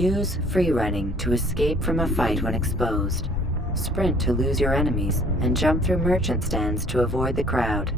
Use free running to escape from a fight when exposed. Sprint to lose your enemies, and jump through merchant stands to avoid the crowd.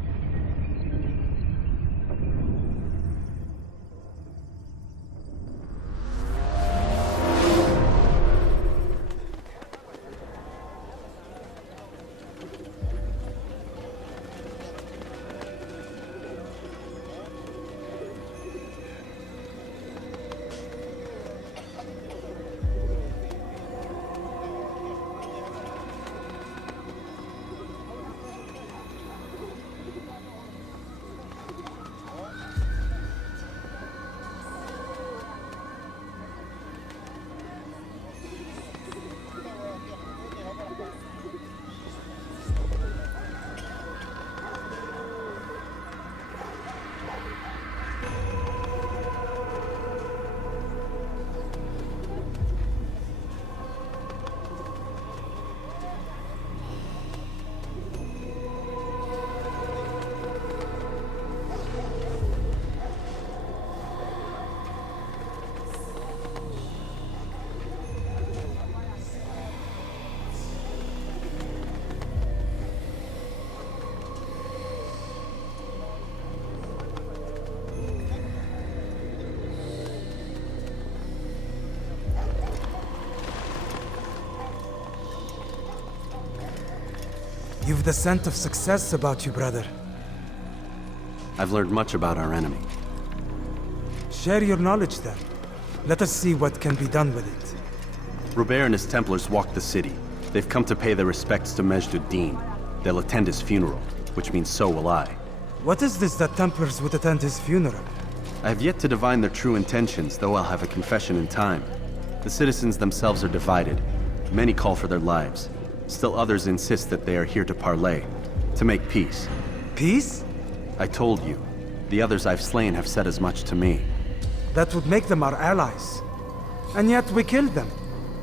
You've the scent of success about you, brother. I've learned much about our enemy. Share your knowledge then. Let us see what can be done with it. Robert and his Templars walked the city. They've come to pay their respects to Majd ad-Din. They'll attend his funeral, which means so will I. What is this that Templars would attend his funeral? I have yet to divine their true intentions, though I'll have a confession in time. The citizens themselves are divided. Many call for their lives. Still others insist that they are here to parley, to make peace. Peace? I told you. The others I've slain have said as much to me. That would make them our allies. And yet we killed them.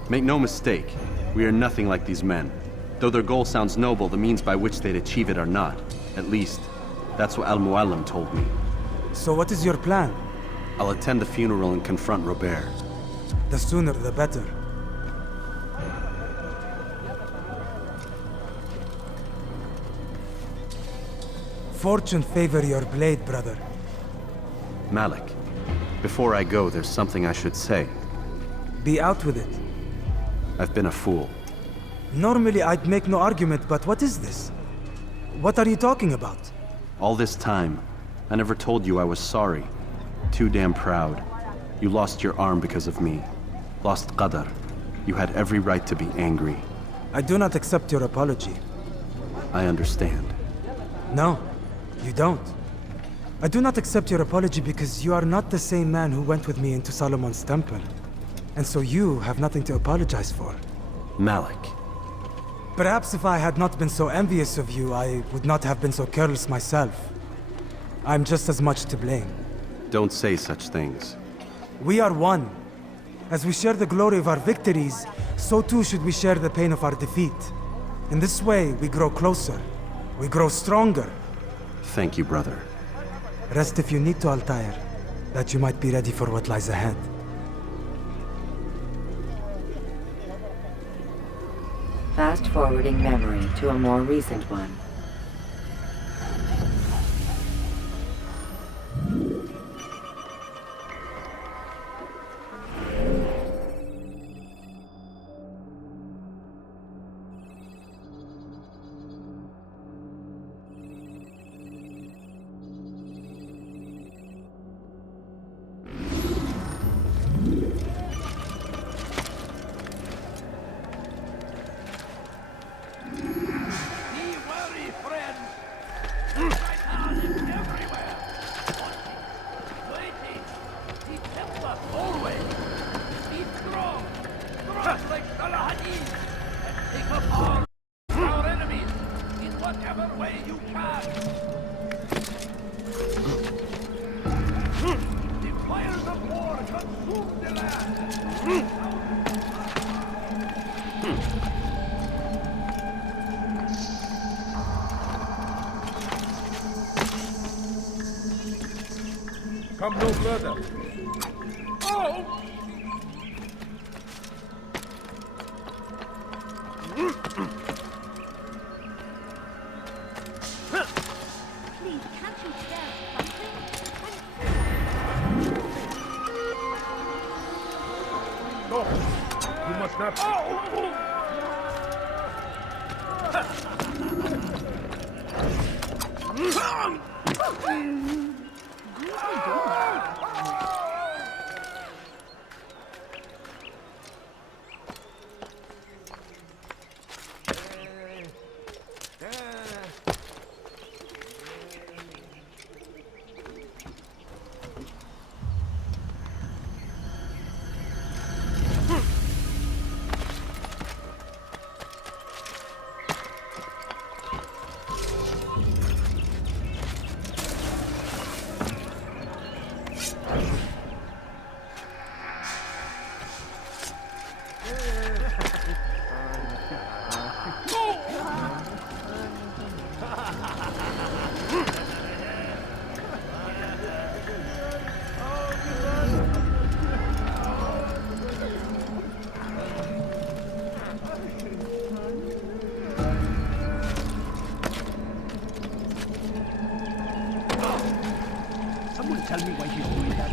Make no mistake, we are nothing like these men. Though their goal sounds noble, the means by which they'd achieve it are not. At least, that's what Al-Mualim told me. So what is your plan? I'll attend the funeral and confront Robert. The sooner the better. Fortune favor your blade, brother. Malik, before I go, there's something I should say. Be out with it. I've been a fool. Normally I'd make no argument, but what is this? What are you talking about? All this time, I never told you I was sorry. Too damn proud. You lost your arm because of me. Lost Qadar. You had every right to be angry. I do not accept your apology. I understand. No, you don't. I do not accept your apology because you are not the same man who went with me into Solomon's temple. And so you have nothing to apologize for. Malik. Perhaps if I had not been so envious of you, I would not have been so careless myself. I'm just as much to blame. Don't say such things. We are one. As we share the glory of our victories, so too should we share the pain of our defeat. In this way, we grow closer. We grow stronger. Thank you, brother. Rest if you need to, Altair, that you might be ready for what lies ahead. Fast-forwarding memory to a more recent one. Come no further. Oh! Please, can't you spare something? No! You must not... Someone tell me why he's doing that.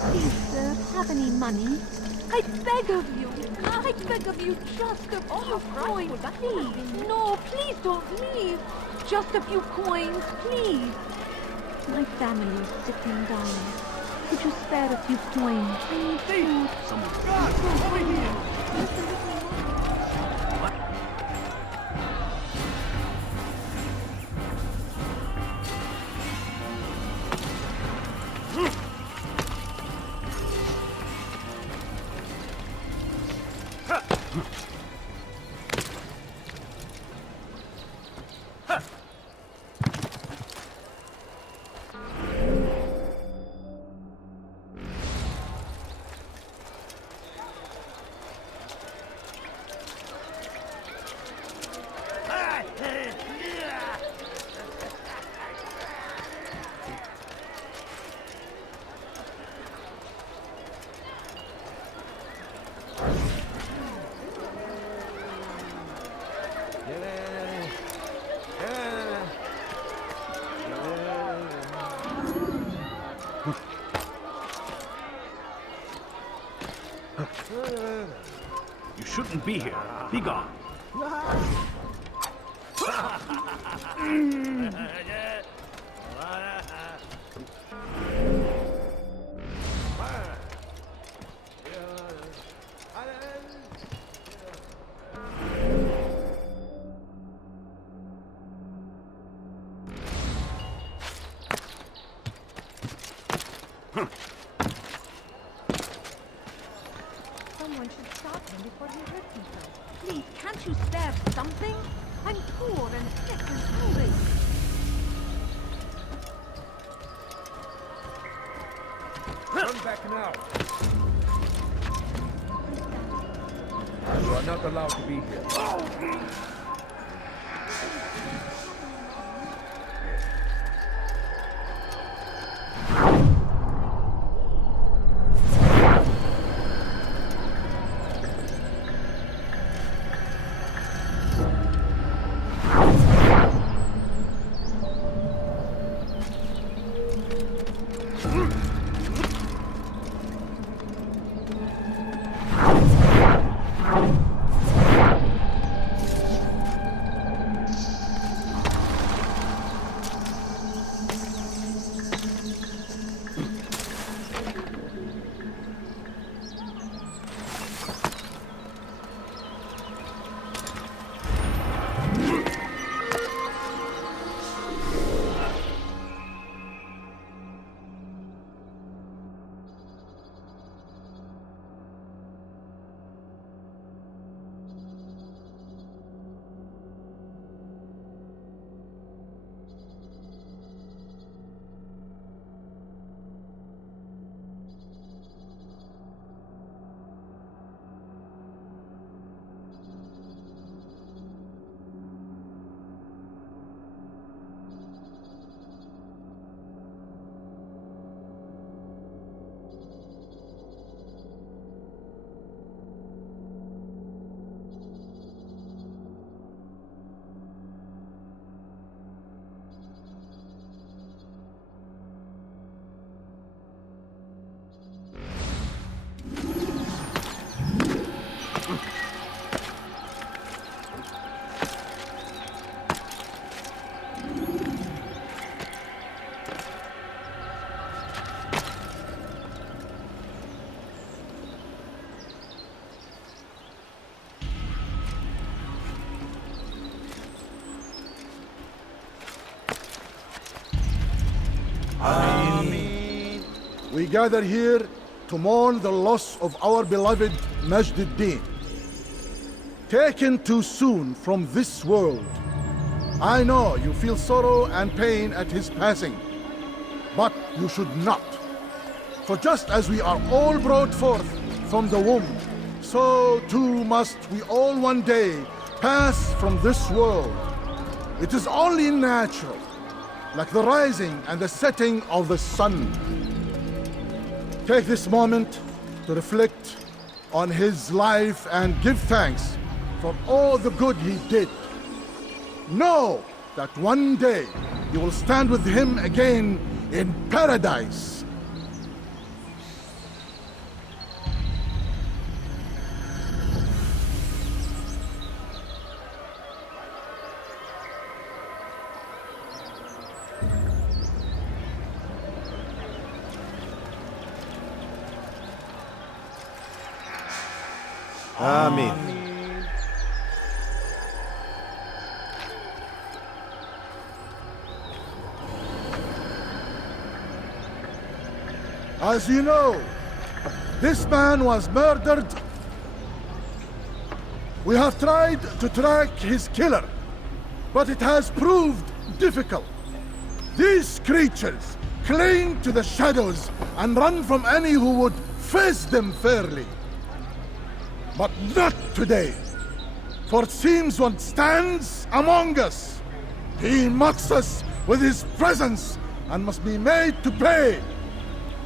Please, sir, have any money? I beg of you. I beg of you, just a few coins, please. No, please don't leave. Just a few coins, please. My family is sick and dying. Could you spare a few coins? I need food. Someone. God, over here! You shouldn't be here. Be gone. Someone should stop him before he hurts himself. Please, can't you spare something? I'm poor and sick and hungry. Turn back now! You are not allowed to be here. We gather here to mourn the loss of our beloved Majd ad-Din. Taken too soon from this world. I know you feel sorrow and pain at his passing, but you should not. For just as we are all brought forth from the womb, so too must we all one day pass from this world. It is only natural, like the rising and the setting of the sun. Take this moment to reflect on his life and give thanks for all the good he did. Know that one day you will stand with him again in paradise. Amen. As you know, this man was murdered. We have tried to track his killer, but it has proved difficult. These creatures cling to the shadows and run from any who would face them fairly. But not today, for it seems one stands among us. He mocks us with his presence and must be made to pay.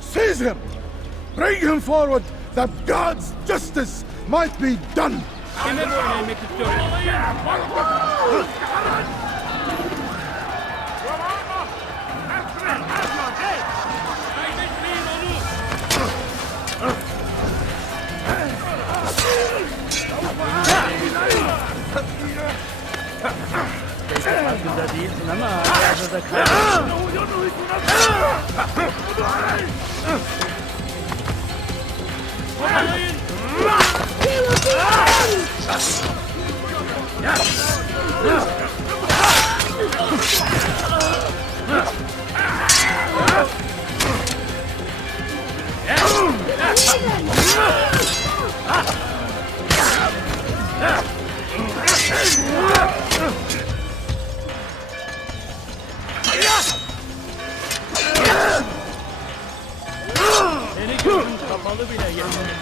Seize him! Bring him forward that God's justice might be done! Farkında değilsin ama arada kalma. Seni gözün kapalı bile yemin.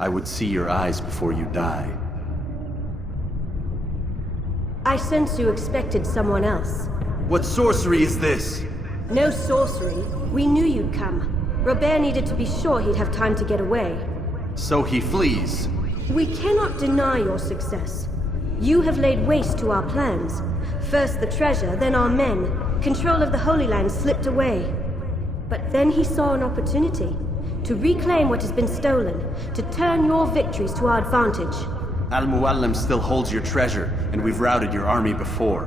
I would see your eyes before you die. I sense you expected someone else. What sorcery is this? No sorcery. We knew you'd come. Robert needed to be sure he'd have time to get away. So he flees. We cannot deny your success. You have laid waste to our plans. First the treasure, then our men. Control of the Holy Land slipped away. But then he saw an opportunity to reclaim what has been stolen, to turn your victories to our advantage. Al-Mualim still holds your treasure, and we've routed your army before.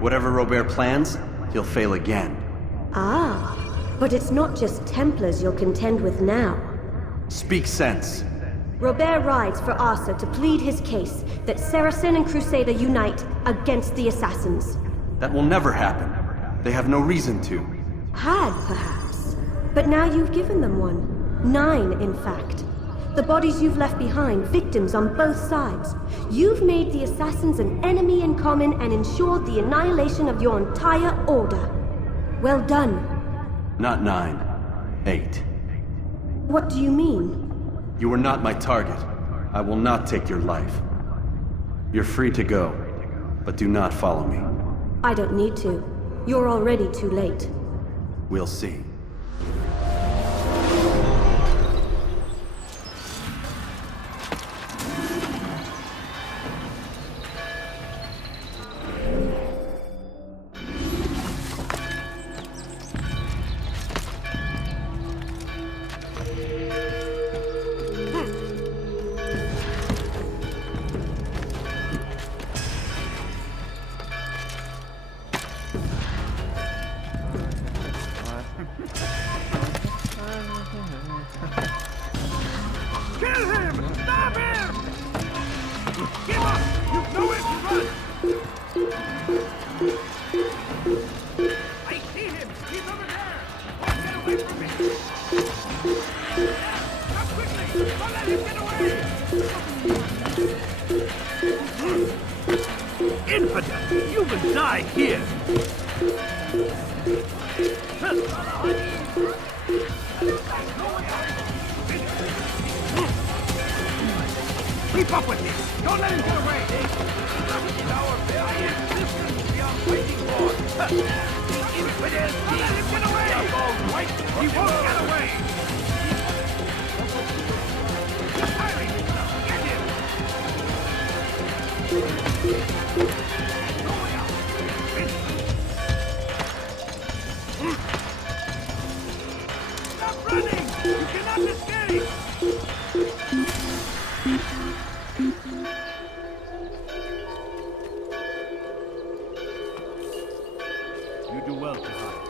Whatever Robert plans, he'll fail again. Ah, but it's not just Templars you'll contend with now. Speak sense. Robert rides for Asa to plead his case that Saracen and Crusader unite against the assassins. That will never happen. They have no reason to. Had, perhaps. But now you've given them one. 9, in fact. The bodies you've left behind, victims on both sides. You've made the assassins an enemy in common and ensured the annihilation of your entire order. Well done. Not 9. 8. What do you mean? You are not my target. I will not take your life. You're free to go, but do not follow me. I don't need to. You're already too late. We'll see. Kill him! Stop him! Give up! You know it! Run! I see him! He's over there! Get away from me! Come quickly! Don't let him get away! Infidel! You will die here! Keep up with me! Don't let him get away! In our valiant sisters we are fighting for! Infidel! Don't let him get away! He won't get away! He's firing himself! Get him! No way out! Stop running! You cannot escape! You do well to hide.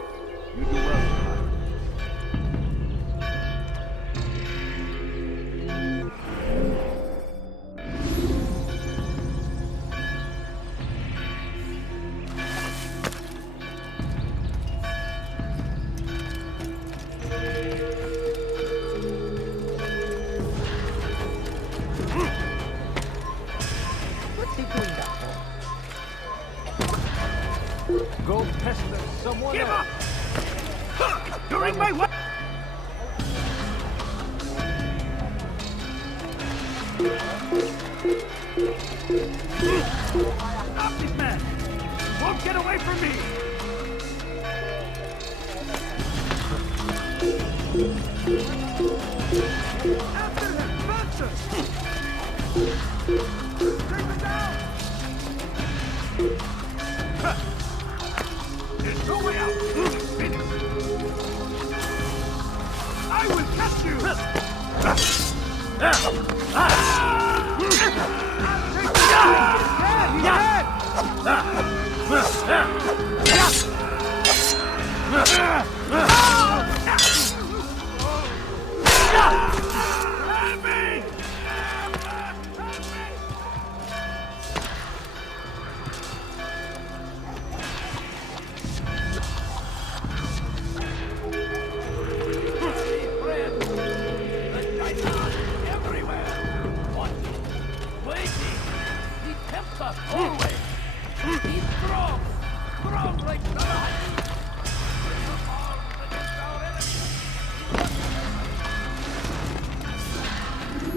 You do well to hide. Go pester someone Give else. up! During my way! Stop this man! He won't get away from me! After him! Faster! Take him down! There's no way out! Finish! I will catch you!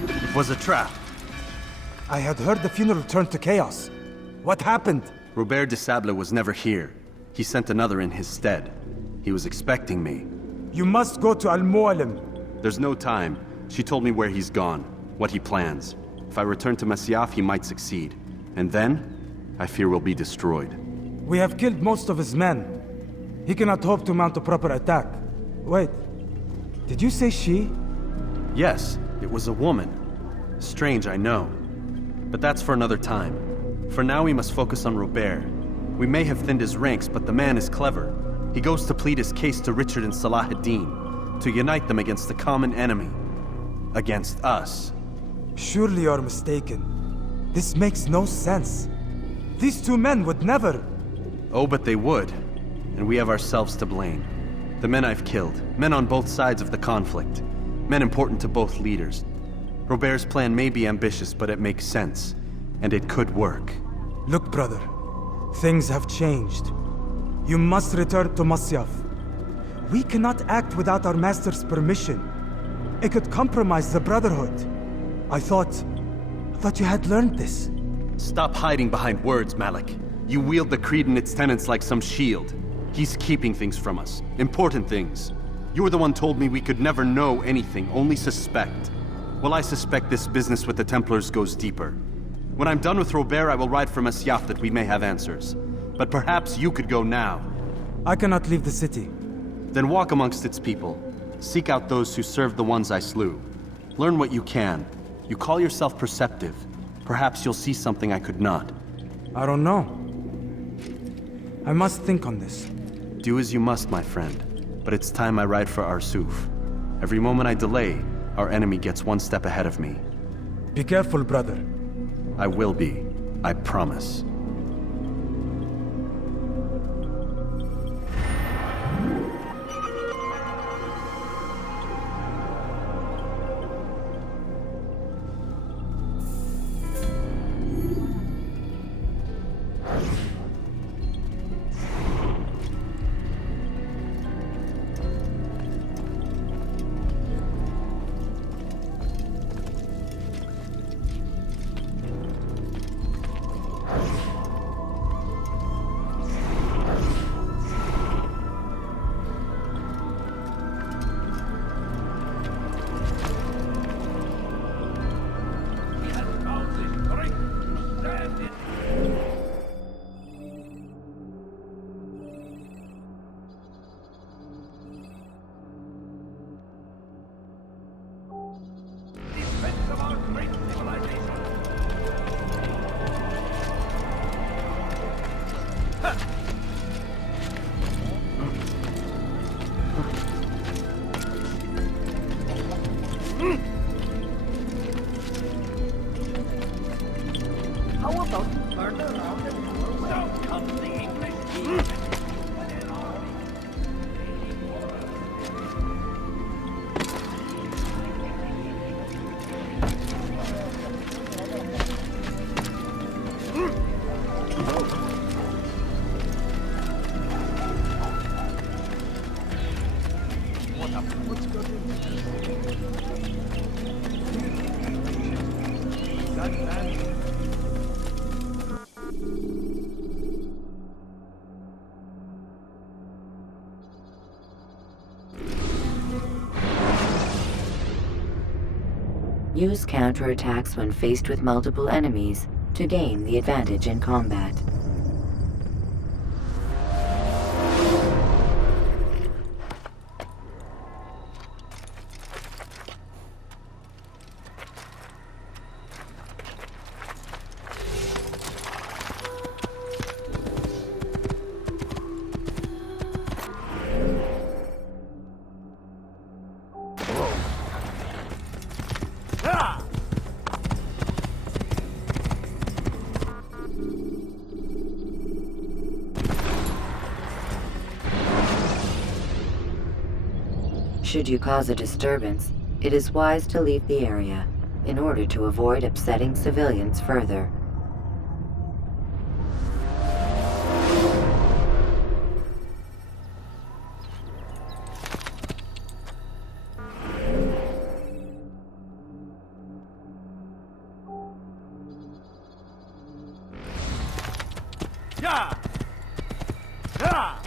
It was a trap. I had heard the funeral turned to chaos. What happened? Robert de Sable was never here. He sent another in his stead. He was expecting me. You must go to Al-Mualim. There's no time. She told me where he's gone, what he plans. If I return to Masyaf, he might succeed. And then, I fear we'll be destroyed. We have killed most of his men. He cannot hope to mount a proper attack. Wait, did you say she? Yes, it was a woman. Strange, I know. But that's for another time. For now, we must focus on Robert. We may have thinned his ranks, but the man is clever. He goes to plead his case to Richard and Salah ad-Din, to unite them against the common enemy. against us. Surely you're mistaken. This makes no sense. These two men would never... Oh, but they would. And we have ourselves to blame. The men I've killed, men on both sides of the conflict, men important to both leaders. Robert's plan may be ambitious, but it makes sense. And it could work. Look, brother. Things have changed. You must return to Masyaf. We cannot act without our master's permission. It could compromise the Brotherhood. I thought you had learned this. Stop hiding behind words, Malik. You wield the Creed and its tenets like some shield. He's keeping things from us. Important things. You were the one told me we could never know anything, only suspect. Well, I suspect this business with the Templars goes deeper. When I'm done with Robert, I will ride for Masyaf that we may have answers. But perhaps you could go now. I cannot leave the city. Then walk amongst its people. Seek out those who served the ones I slew. Learn what you can. You call yourself perceptive. Perhaps you'll see something I could not. I don't know. I must think on this. Do as you must, my friend. But it's time I ride for Arsuf. Every moment I delay, our enemy gets one step ahead of me. Be careful, brother. I will be. I promise. Use counterattacks when faced with multiple enemies to gain the advantage in combat. Should you cause a disturbance, it is wise to leave the area in order to avoid upsetting civilians further. Yeah! Yeah!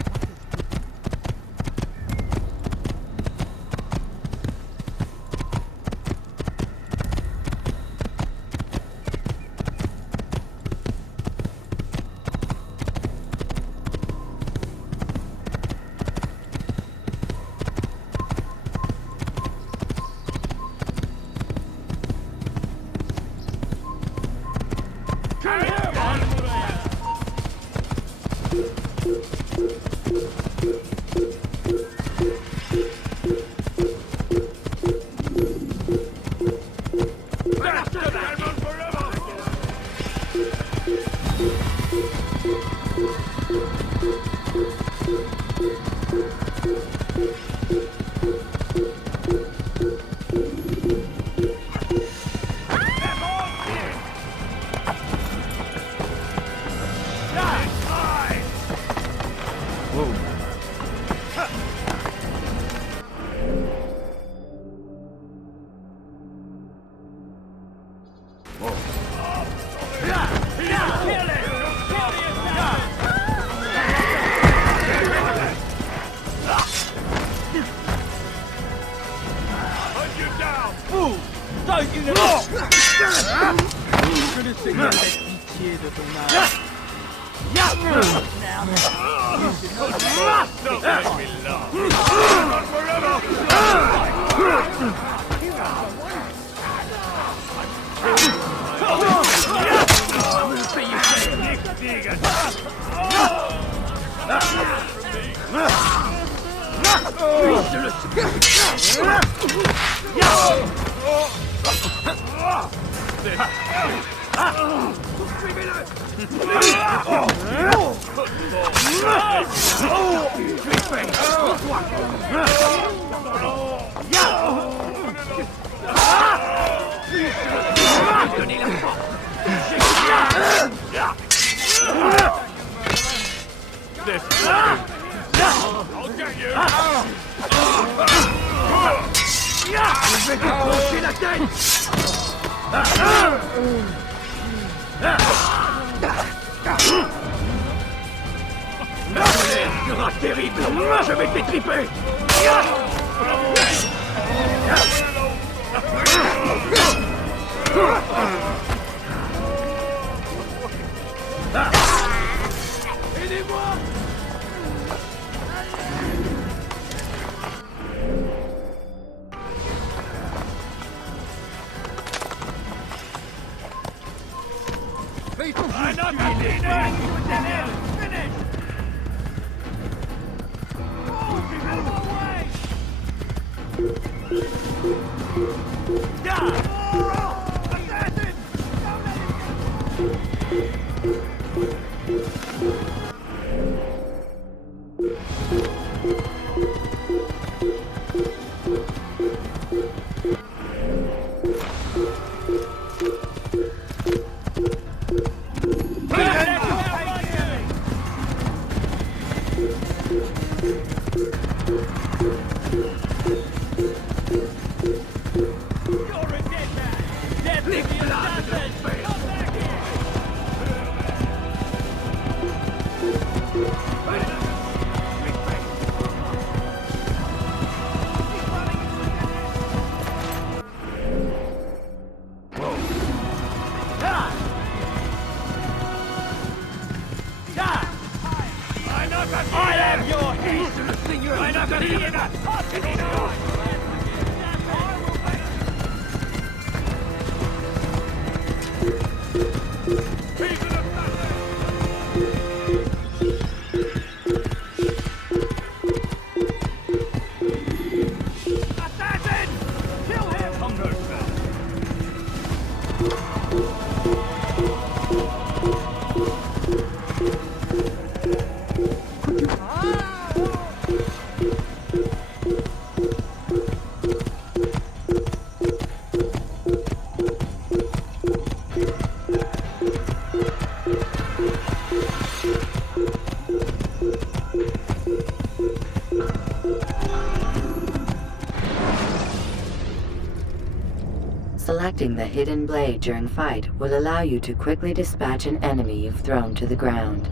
Selecting the hidden blade during fight will allow you to quickly dispatch an enemy you've thrown to the ground.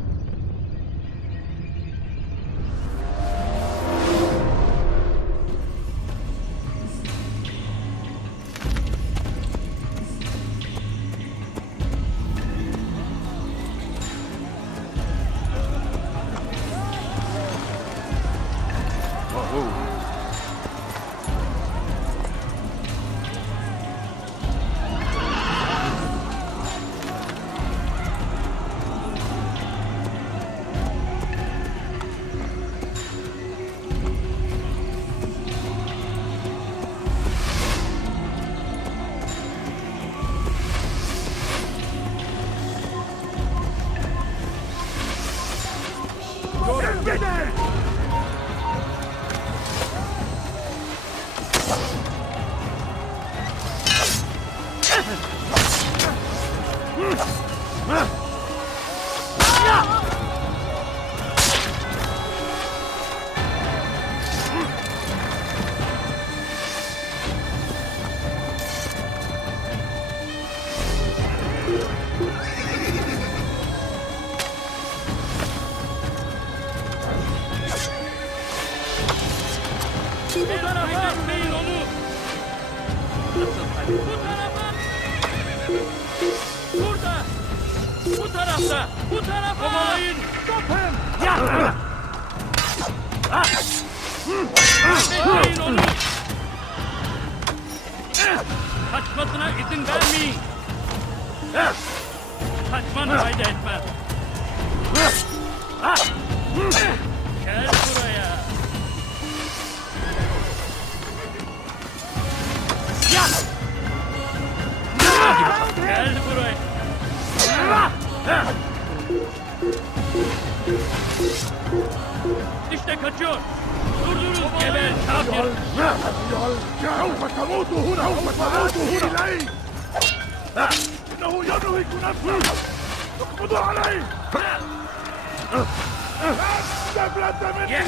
Etmeyin onu! Nasıl hadi? Bu tarafa! Burada! Bu tarafta! Bu tarafa! Kovalayın! Stopun! Ya! Etmeyin onu! Kaçmasına izin vermeyin! Kaçmanı fayda etmez! Gel buraya! Gel buraya! İşte kaçıyor! Durdurun geber kafir! سوف تموت هنا سوف تموت هنا إليه إنه ينهك نفسه اقبضوا عليه استفلت مني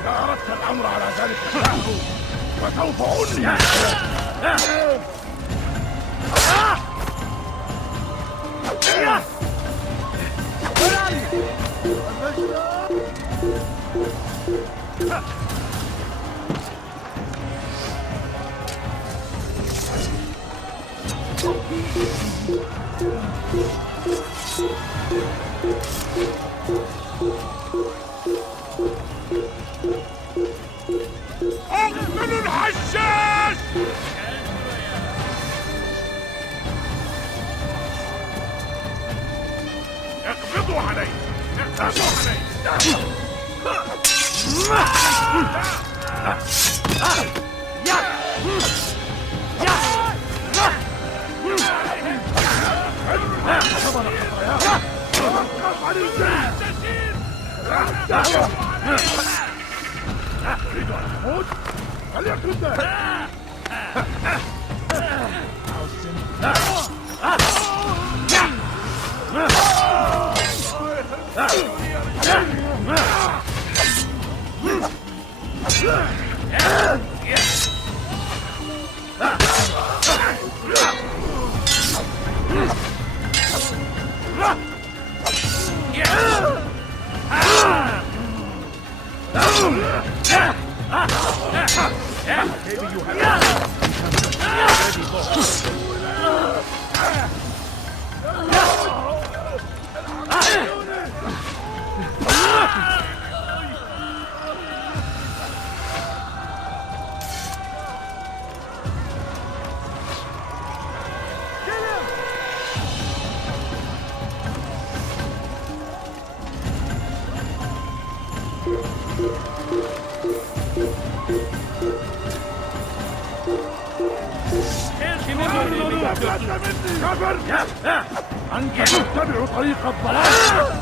إذا أردت الأمر على ذلك فعله وسوف أنهي أقبل الحشاش اقبضوا عليه اقبضوا تريد أن تموت؟ فليكن ذلك كفر أنت تتبع طريق الضلال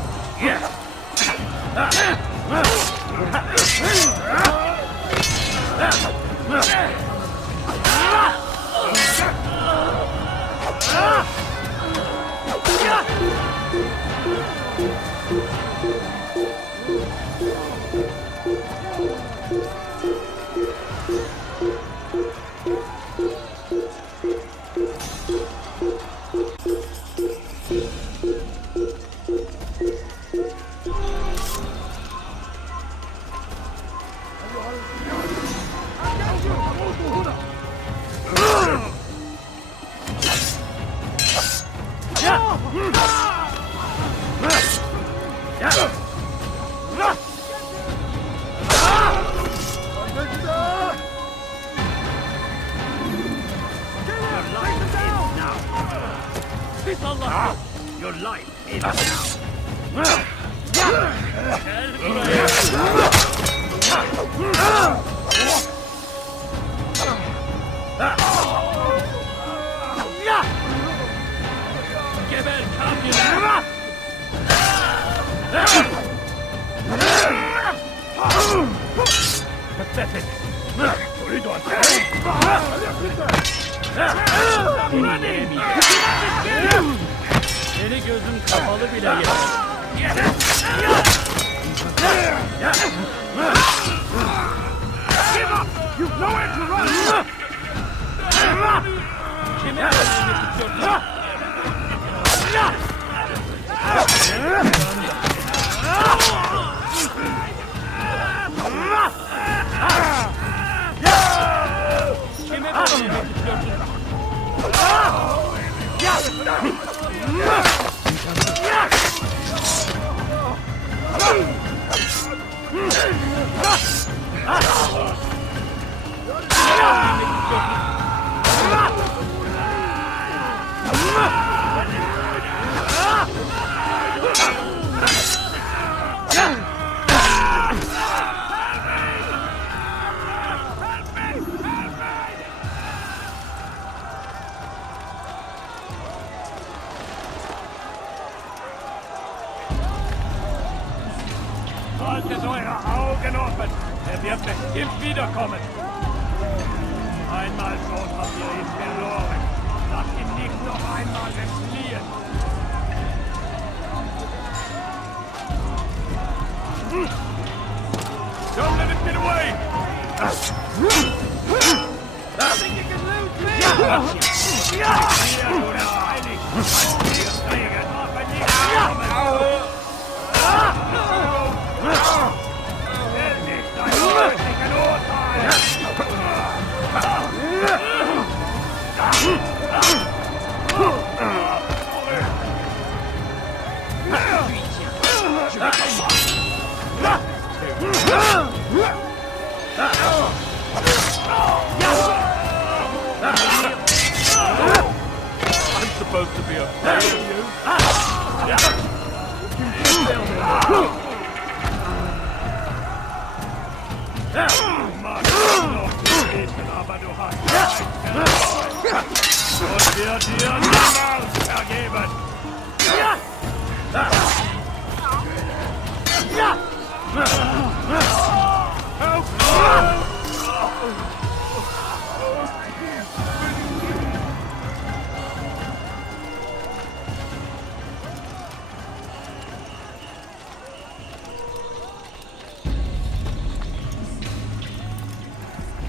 Your life is now. Geber kafirler! Pathetic! تريد أن Seni gözüm kapalı bile yeter. Give up! You've nowhere to run! Kime öldürmek istiyorsun? Haltet eure Augen offen! Er wird bestimmt wiederkommen! Einmal schon habt ihr ihn verloren. Lasst ihn nicht noch einmal entfliehen! Don't let him get away! I think you can lose me! Hier, oder heilig! Ihr Träger, aber nicht kommen! Nicht dein heutigen Urteil! I'm supposed to be afraid of you. Aber du hast und wird dir niemals vergeben.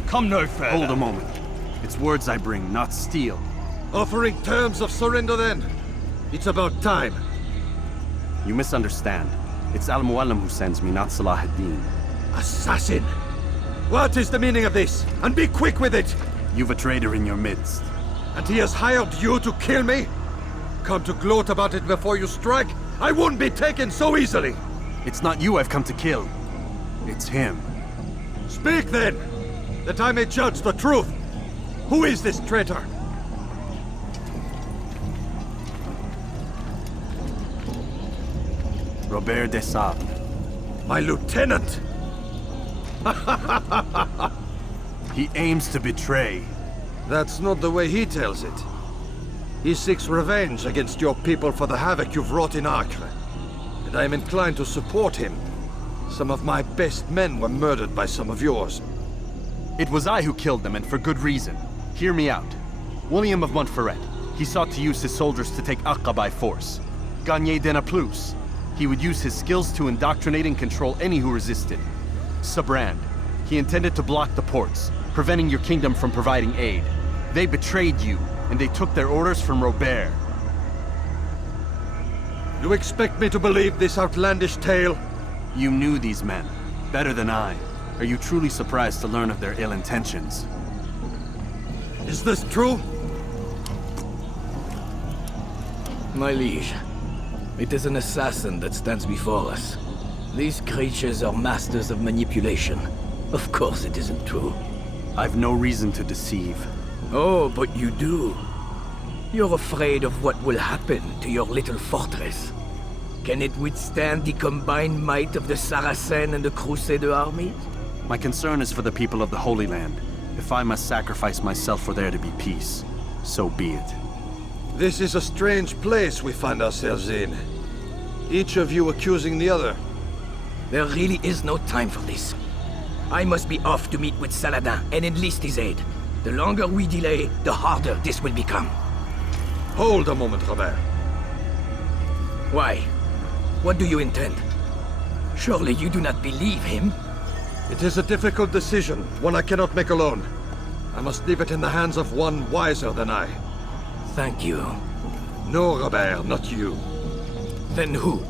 Come no further. Hold a moment. It's words I bring, not steel. Offering terms of surrender then? It's about time. You misunderstand. It's Al-Mualim who sends me, not Salah ad-Din. Assassin! What is the meaning of this? And be quick with it! You've a traitor in your midst. And he has hired you to kill me? Come to gloat about it before you strike? I won't be taken so easily! It's not you I've come to kill. It's him. Speak then! That I may judge the truth! Who is this traitor? Robert de Sable. My lieutenant! He aims to betray. That's not the way he tells it. He seeks revenge against your people for the havoc you've wrought in Acre. And I am inclined to support him. Some of my best men were murdered by some of yours. It was I who killed them, and for good reason. Hear me out. William of Montferrat. He sought to use his soldiers to take Acre by force. Gagné de Naplouse. He would use his skills to indoctrinate and control any who resisted. Sabrand. He intended to block the ports, preventing your kingdom from providing aid. They betrayed you, and they took their orders from Robert. You expect me to believe this outlandish tale? You knew these men, better than I. Are you truly surprised to learn of their ill intentions? Is this true? My liege, it is an assassin that stands before us. These creatures are masters of manipulation. Of course it isn't true. I've no reason to deceive. Oh, but you do. You're afraid of what will happen to your little fortress. Can it withstand the combined might of the Saracen and the Crusader armies? My concern is for the people of the Holy Land. If I must sacrifice myself for there to be peace, so be it. This is a strange place we find ourselves in. Each of you accusing the other. There really is no time for this. I must be off to meet with Saladin and enlist his aid. The longer we delay, the harder this will become. Hold a moment, Robert. Why? What do you intend? Surely you do not believe him? It is a difficult decision, one I cannot make alone. I must leave it in the hands of one wiser than I. Thank you. No, Robert, not you. Then who?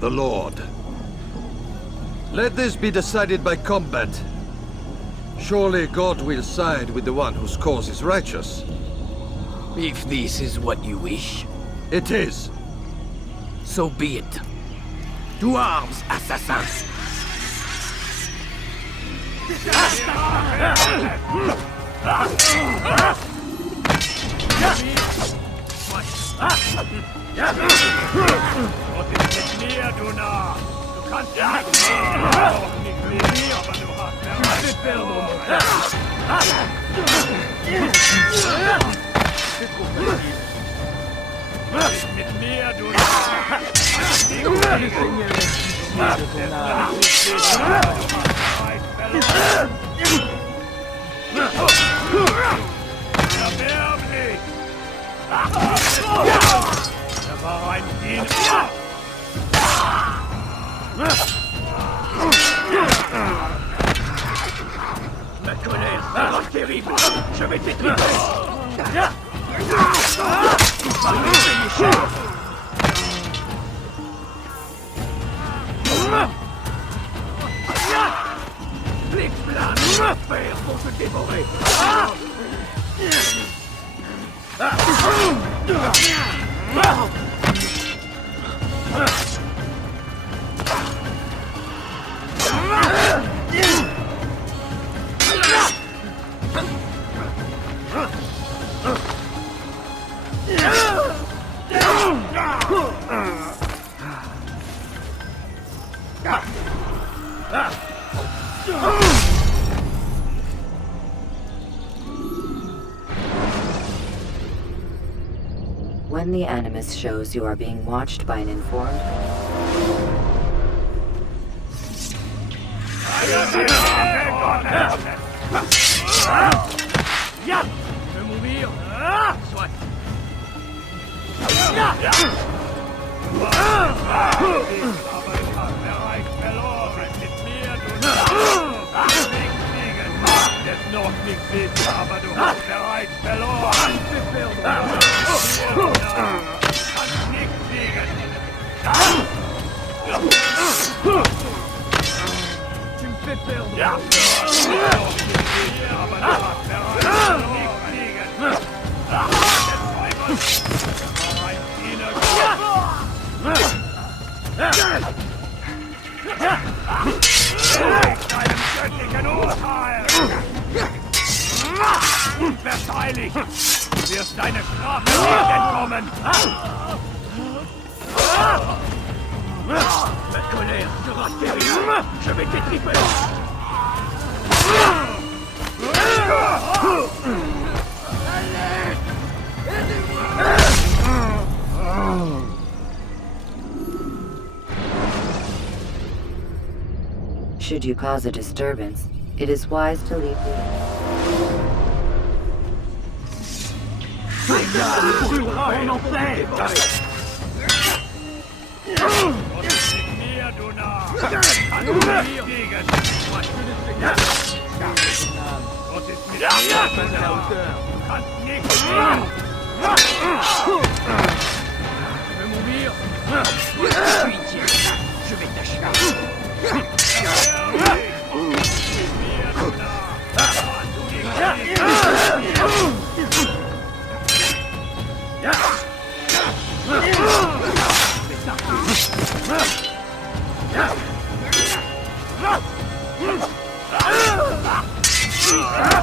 The Lord. Let this be decided by combat. Surely God will side with the one whose cause is righteous. If this is what you wish, It is. so be it. To arms, assassins! Was ist mit mir, du Narr? Du kannst ja nicht mit mir, aber du hast bereits verloren. Was ist mit mir, du Narr? Du machst es nicht, aber du hast bereits verloren. Erbärmlich! Er war ein Diener! Ma colère sera terrible. Je vais t'étriper. Tu vas me payer cher. Les flammes de l'enfer vont te dévorer. When the Animus shows you are being watched by an informed... Ja! Je veux mourir! Soit! Aber ich habe bereits verloren mit mir, du kannst nicht fliegen! Es noch nicht wissen, aber du hast bereits verloren! Du kannst nicht fliegen! Tu me fais perdre! Ja! Aber du hast bereits nicht fliegen! Deinem göttlichen Urteil! Verteidigt! Du wirst deine Strafe nicht entkommen! Ma colère sera terrible. Je vais t'étriper. Should you cause a disturbance, it is wise to leave the... Mir, du Narr! Kannst du nicht fliegen! Was ist mit mir, du Narr? Du kannst nicht fliegen! Je veux mourir. Je vais t'achever.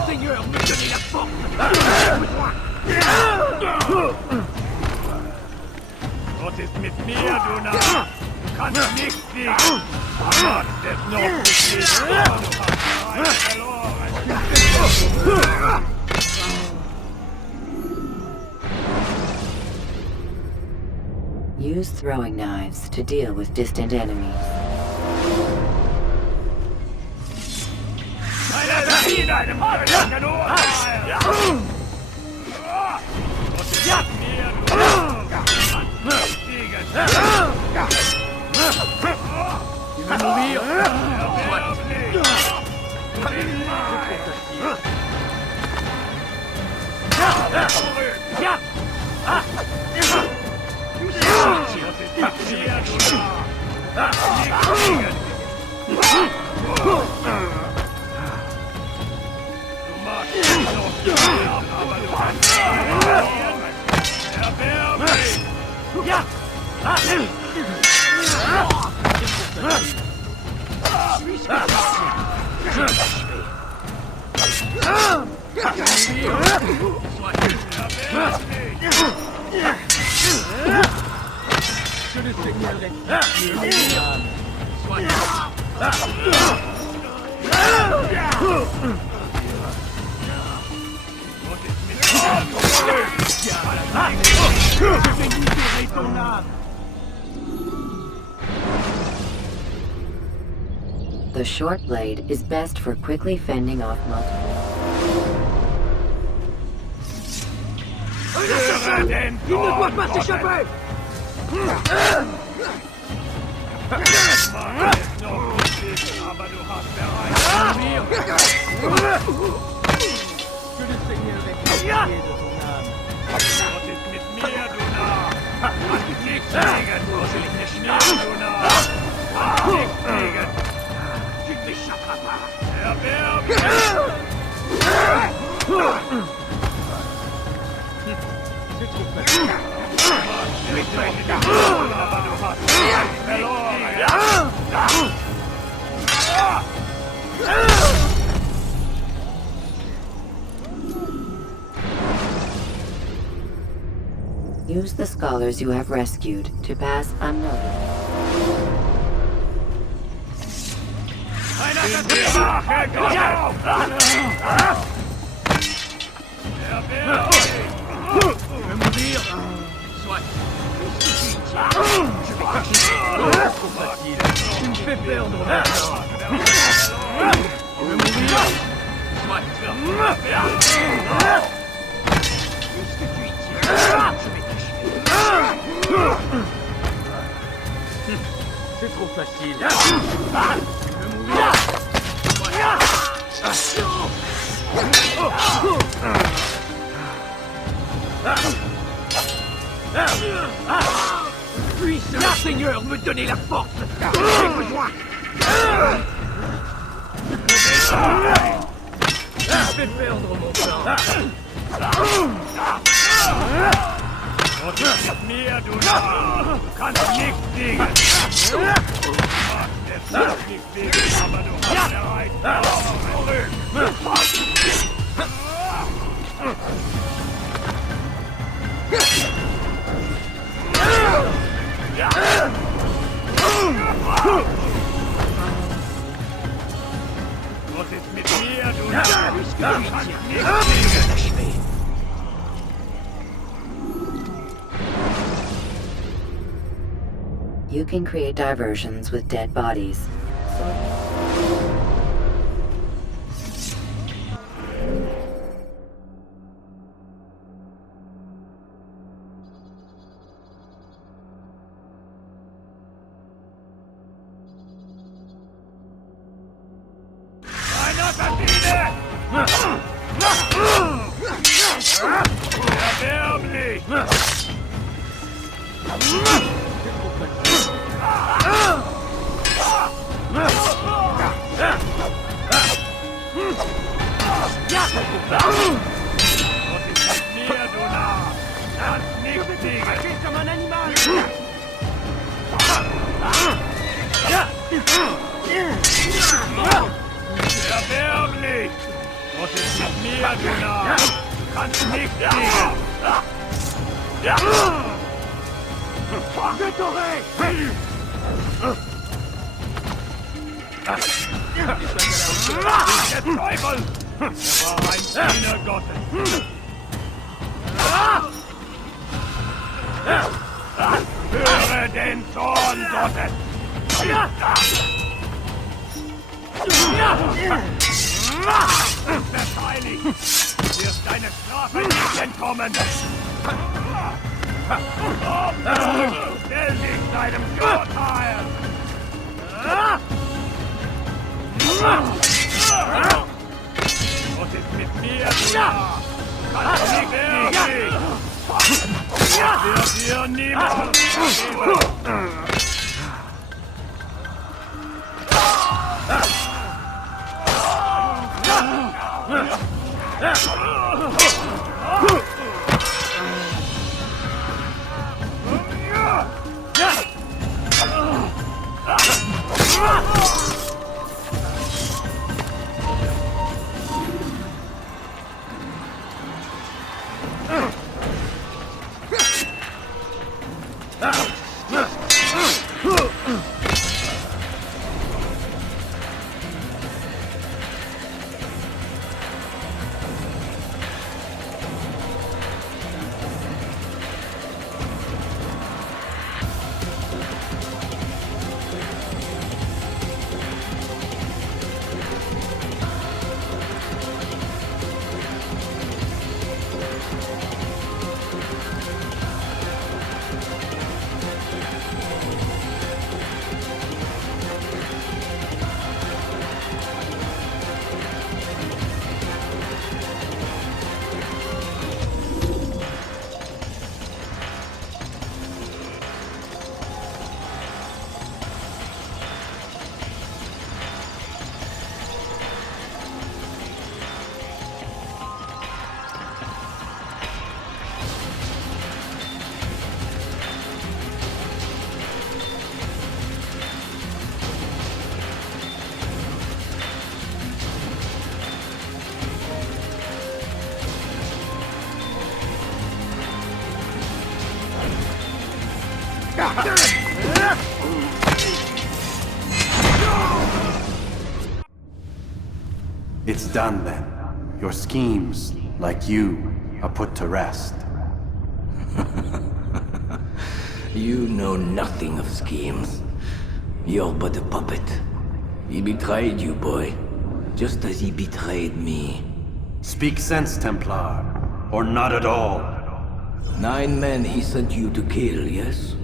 Seigneur, me donnez la force! Was ist mit mir, du Narr? Du kannst nicht fliegen! Aber es noch nicht fliegen! Du hast bereits verloren! Use throwing knives to deal with distant enemies. Deinem göttlichen Urteil! Was ist mit mir, du Narr? Du kannst nicht fliegen! Tu veux mourir. The short blade is best for quickly fending off multiple. Il ne doit pas s'échapper! Aber du hast bereits mir. Für den Seigneur requiere ton âme. Gott ist mit mir, du Narr. Nichts gegen, muss ich nicht mehr, du Narr. Nichts gegen. Tu m'échapperas pas. Erwerb C'est trop facile. Aber du hast verloren. Use the scholars you have rescued to pass unnoticed. Trop facile. Tu me fais perdre mon temps. Tu veux mourir? C'est trop facile. Tu veux mourir? Puisse le Seigneur me donner la force dont j'ai besoin! Tu fais perdre mon temps. Und du bist mir, du Narr. Du kannst nichts siegen. Du kannst nichts siegen, aber du hast erreicht. Was ist mit mir, du Narr? Du kannst nichts siegen. You can create diversions with dead bodies. Erbärmlich! Erbärmlich! Was ist mit mir, du Narr? Du kannst nicht siegen! Der Teufel! Er war ein Diener Gottes! Höre den Zorn Gottes! Verteidigt! Du wirst deine Strafe nicht entkommen! Stell dich deinem Urteil! Was ist mit mir, du Narr? Kannst nicht siegen! Wird dir niemand vergeben! It's done then. Your schemes, like you, are put to rest. You know nothing of schemes. You're but a puppet. He betrayed you, boy. Just as he betrayed me. Speak sense, Templar. Or not at all. 9 men he sent you to kill, yes?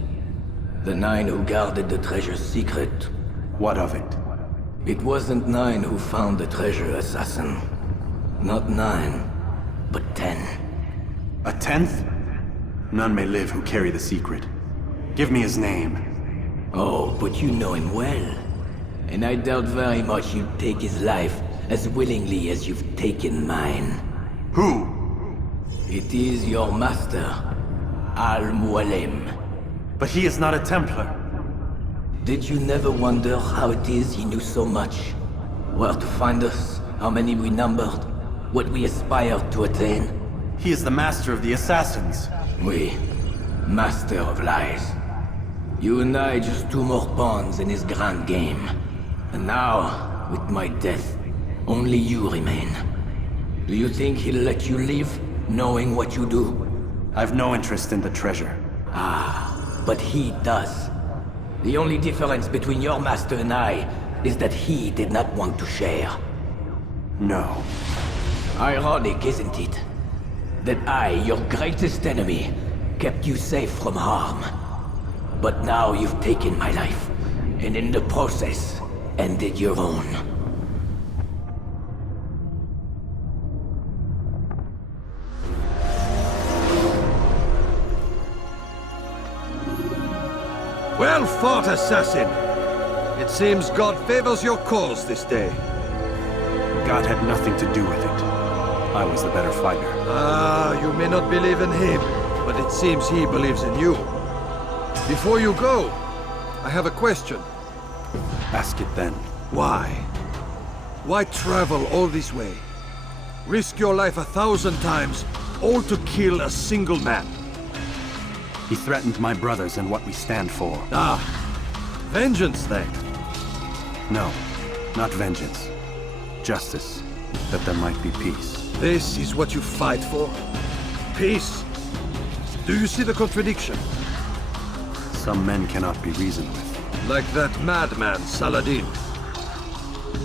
The 9 who guarded the treasure's secret. What of it? It wasn't 9 who found the treasure, assassin. Not 9, but 10. A 10th? None may live who carry the secret. Give me his name. Oh, but you know him well. And I doubt very much you'd take his life as willingly as you've taken mine. Who? It is your master, Al-Mualim. But he is not a Templar. Did you never wonder how it is he knew so much? Where to find us, how many we numbered, what we aspired to attain? He is the master of the assassins. We, master of lies. You and I just 2 more pawns in his grand game. And now, with my death, only you remain. Do you think he'll let you live, knowing what you do? I've no interest in the treasure. Ah, but he does. The only difference between your master and I is that he did not want to share. No. Ironic, isn't it? That I, your greatest enemy, kept you safe from harm. But now you've taken my life, and in the process, ended your own. Well fought, assassin! It seems God favors your cause this day. God had nothing to do with it. I was the better fighter. Ah, you may not believe in him, but it seems he believes in you. Before you go, I have a question. Ask it then. Why? Why travel all this way? Risk your life 1,000 times, all to kill a single man? He threatened my brothers and what we stand for. Ah, vengeance then? No, not vengeance. Justice, that there might be peace. This is what you fight for? Peace? Do you see the contradiction? Some men cannot be reasoned with. Like that madman, Saladin.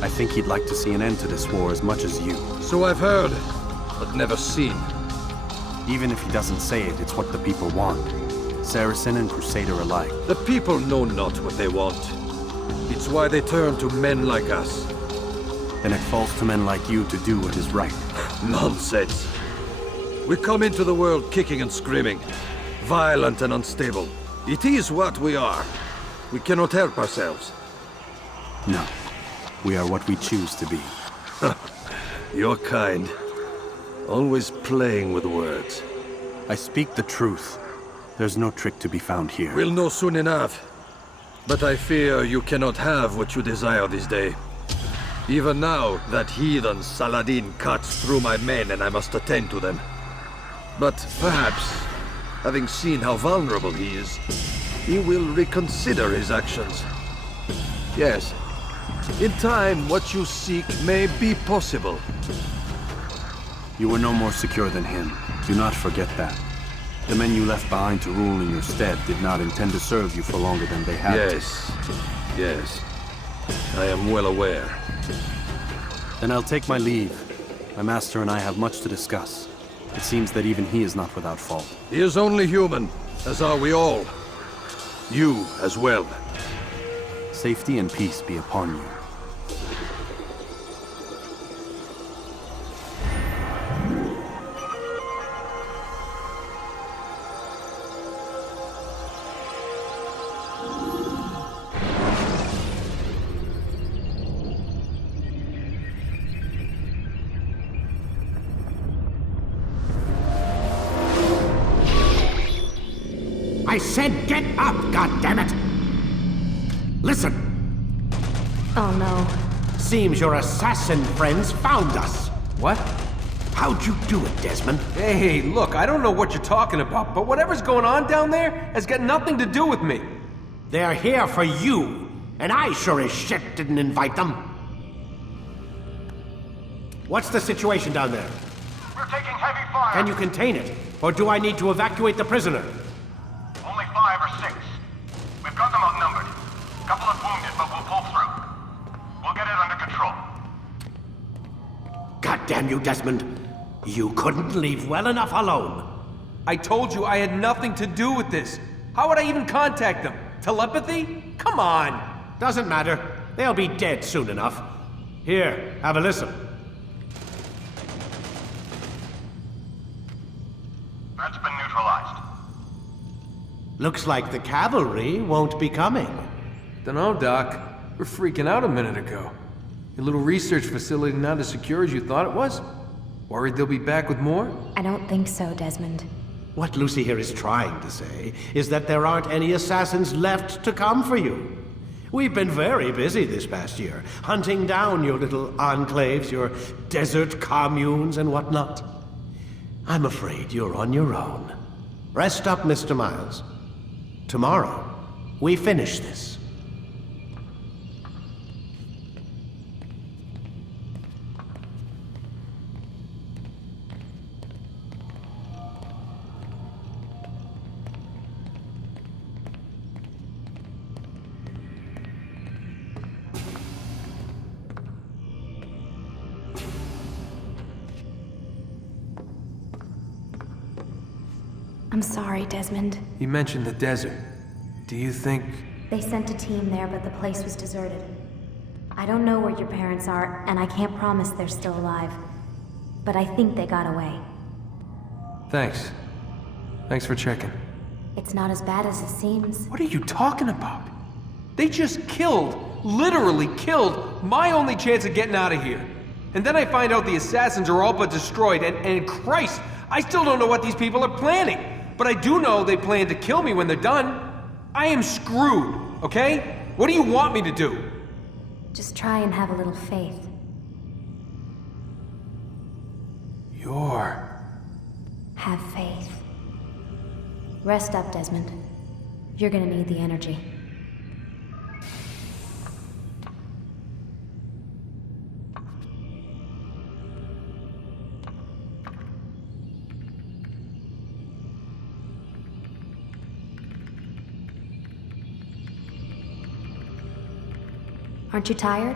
I think he'd like to see an end to this war as much as you. So I've heard, but never seen. Even if he doesn't say it, it's what the people want. Saracen and Crusader alike. The people know not what they want. It's why they turn to men like us. Then it falls to men like you to do what is right. Nonsense. We come into the world kicking and screaming, violent and unstable. It is what we are. We cannot help ourselves. No. We are what we choose to be. You're kind. Always playing with words. I speak the truth. There's no trick to be found here. We'll know soon enough. But I fear you cannot have what you desire this day. Even now, that heathen Saladin cuts through my men and I must attend to them. But perhaps, having seen how vulnerable he is, he will reconsider his actions. Yes, in time what you seek may be possible. You were no more secure than him. Do not forget that. The men you left behind to rule in your stead did not intend to serve you for longer than they had to. Yes. I am well aware. Then I'll take my leave. My master and I have much to discuss. It seems that even he is not without fault. He is only human, as are we all. You as well. Safety and peace be upon you. I said get up, goddammit! Listen! Oh no. Seems your assassin friends found us. What? How'd you do it, Desmond? Hey, look, I don't know what you're talking about, but whatever's going on down there has got nothing to do with me. They're here for you, and I sure as shit didn't invite them. What's the situation down there? We're taking heavy fire. Can you contain it? Or do I need to evacuate the prisoner? Only 5 or 6. We've got them outnumbered. A couple of wounded, but we'll pull through. We'll get it under control. God damn you, Desmond. You couldn't leave well enough alone. I told you I had nothing to do with this. How would I even contact them? Telepathy? Come on! Doesn't matter. They'll be dead soon enough. Here, have a listen. That's been neutralized. Looks like the cavalry won't be coming. Dunno, Doc. We're freaking out a minute ago. Your little research facility not as secure as you thought it was? Worried they'll be back with more? I don't think so, Desmond. What Lucy here is trying to say is that there aren't any assassins left to come for you. We've been very busy this past year, hunting down your little enclaves, your desert communes and whatnot. I'm afraid you're on your own. Rest up, Mr. Miles. Tomorrow, we finish this. I'm sorry, Desmond. You mentioned the desert. Do you think... They sent a team there, but the place was deserted. I don't know where your parents are, and I can't promise they're still alive. But I think they got away. Thanks. Thanks for checking. It's not as bad as it seems. What are you talking about? They just killed, literally killed, my only chance of getting out of here. And then I find out the assassins are all but destroyed, and Christ, I still don't know what these people are planning. But I do know they plan to kill me when they're done. I am screwed, okay? What do you want me to do? Just try and have a little faith. Have faith. Rest up, Desmond. You're gonna need the energy. Aren't you tired?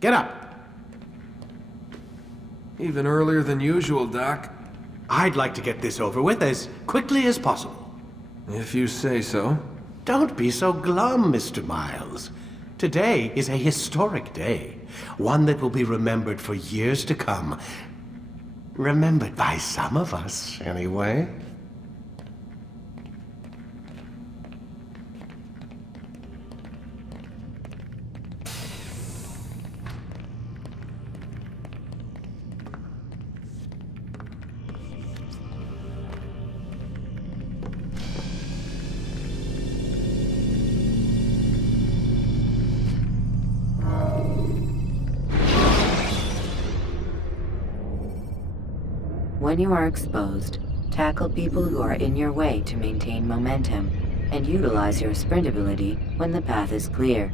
Get up! Even earlier than usual, Doc. I'd like to get this over with as quickly as possible. If you say so. Don't be so glum, Mr. Miles. Today is a historic day. One that will be remembered for years to come. Remembered by some of us, anyway. When you are exposed, tackle people who are in your way to maintain momentum, and utilize your sprint ability when the path is clear.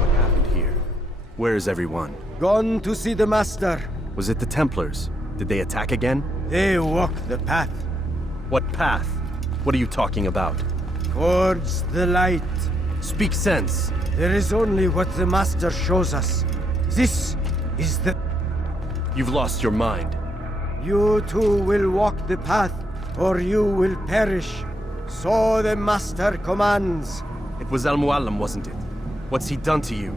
What happened here? Where is everyone? Gone to see the Master. Was it the Templars? Did they attack again? They walk the path. What path? What are you talking about? Towards the light. Speak sense. There is only what the Master shows us. This is the... You've lost your mind. You too will walk the path, or you will perish. So the Master commands. It was Al-Mualim, wasn't it? What's he done to you?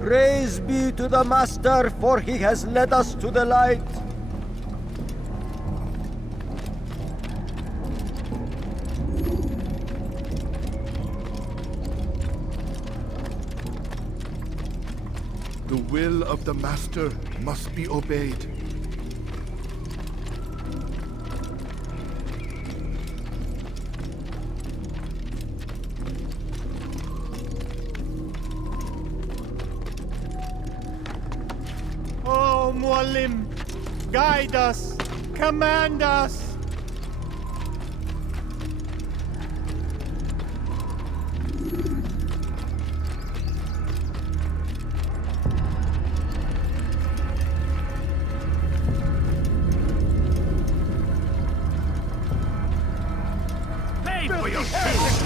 Praise be to the Master, for he has led us to the light. The will of the Master must be obeyed. Oh, Muallim, guide us, command us. Pay for your sins.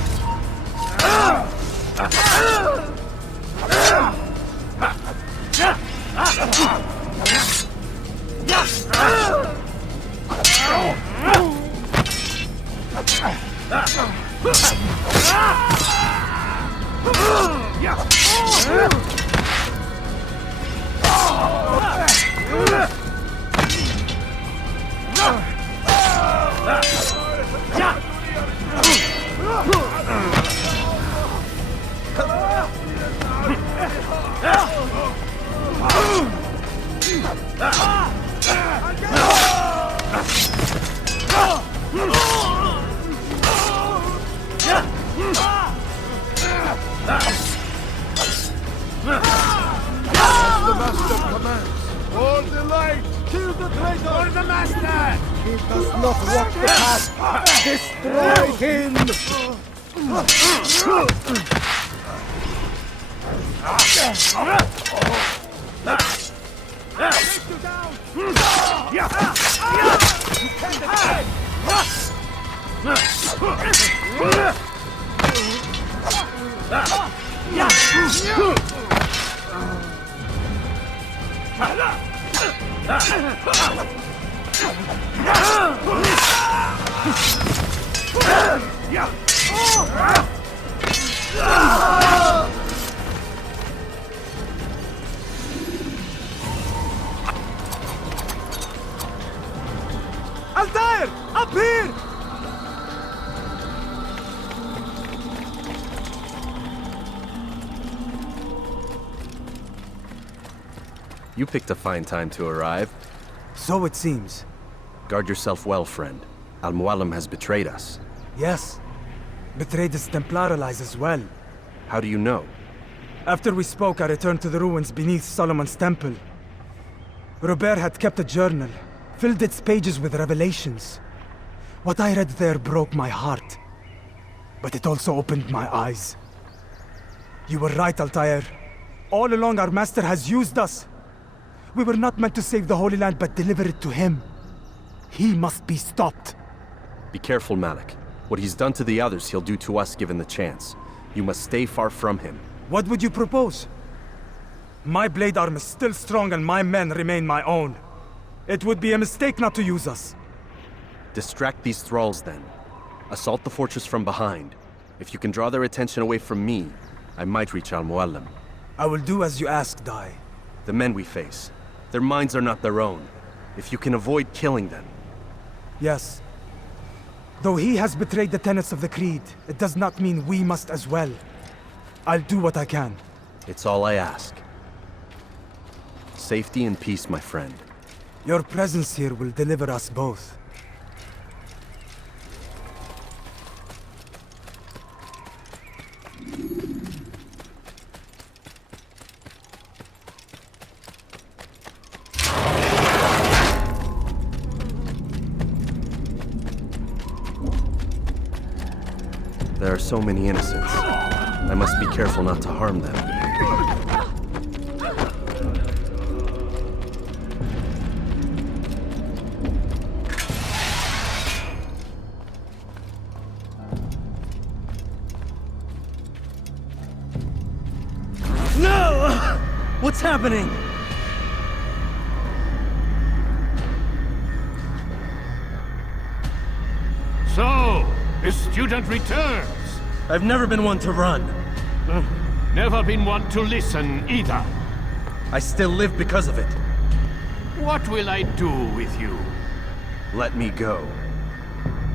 The Master commands. Hold the light. Kill the traitor. For the Master! He does not walk the path. Destroy him! Altair! Up here! You picked a fine time to arrive. So it seems. Guard yourself well, friend. Al-Mualim has betrayed us. Yes. Betrayed his Templar allies as well. How do you know? After we spoke, I returned to the ruins beneath Solomon's temple. Robert had kept a journal, filled its pages with revelations. What I read there broke my heart. But it also opened my eyes. You were right, Altair. All along our master has used us. We were not meant to save the Holy Land, but deliver it to him. He must be stopped. Be careful, Malik. What he's done to the others, he'll do to us given the chance. You must stay far from him. What would you propose? My blade arm is still strong and my men remain my own. It would be a mistake not to use us. Distract these thralls, then. Assault the fortress from behind. If you can draw their attention away from me, I might reach Al-Mualim. I will do as you ask, Dai. The men we face, their minds are not their own. If you can avoid killing them. Yes. Though he has betrayed the tenets of the Creed, it does not mean we must as well. I'll do what I can. It's all I ask. Safety and peace, my friend. Your presence here will deliver us both. There are so many innocents. I must be careful not to harm them. No! What's happening? So, the student returns. I've never been one to run. Never been one to listen either. I still live because of it. What will I do with you? Let me go.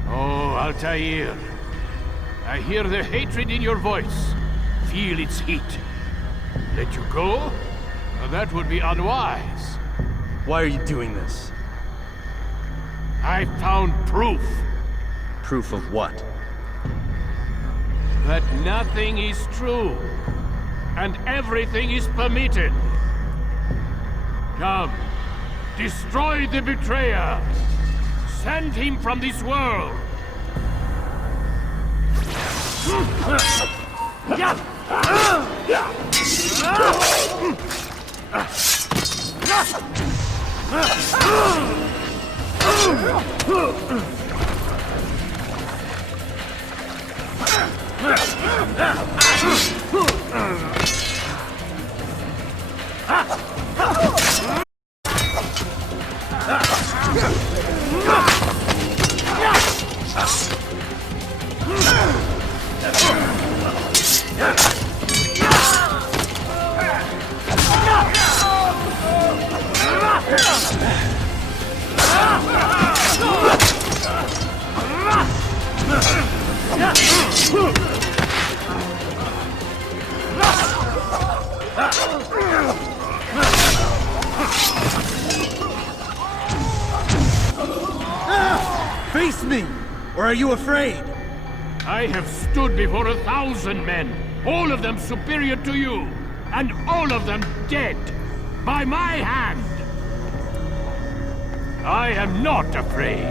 Oh, Altair. I hear the hatred in your voice. Feel its heat. Let you go? That would be unwise. Why are you doing this? I found proof. Proof of what? That nothing is true. And everything is permitted. Come. Destroy the betrayer. Send him from this world. Face me! Or are you afraid? I have stood before 1,000 men, all of them superior to you, and all of them dead, by my hand. I am not afraid.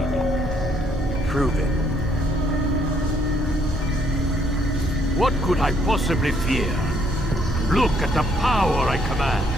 Prove it. What could I possibly fear? Look at the power I command.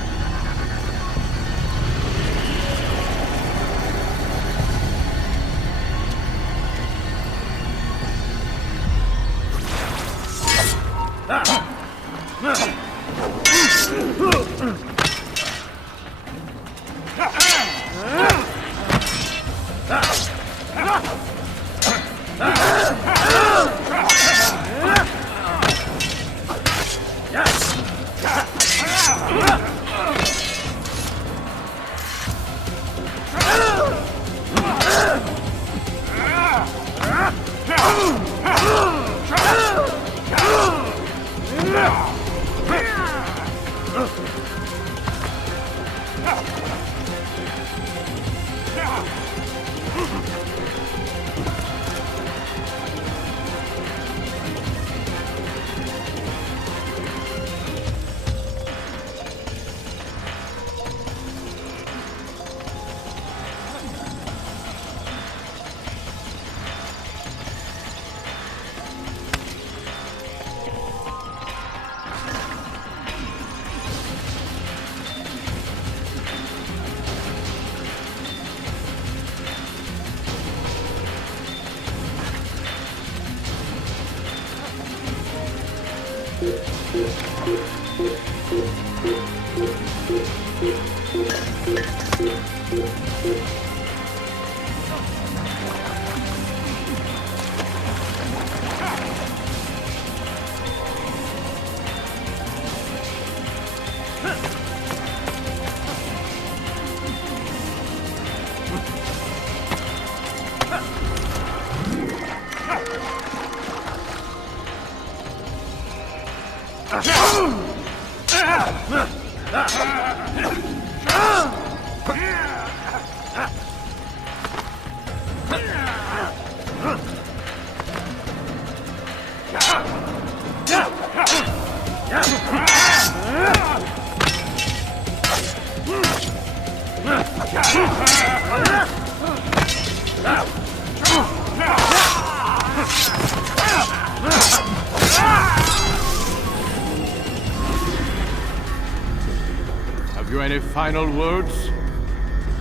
Have you any final words?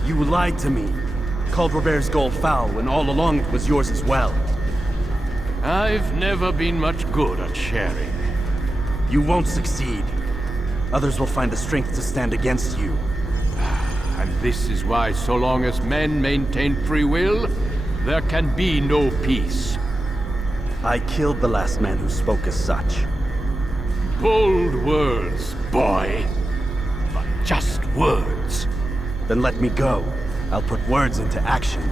You lied to me. Called Robert's goal foul when all along it was yours as well. I've never been much good at sharing. You won't succeed. Others will find the strength to stand against you. And this is why, so long as men maintain free will, there can be no peace. I killed the last man who spoke as such. Bold words, boy. But just words. Then let me go. I'll put words into action.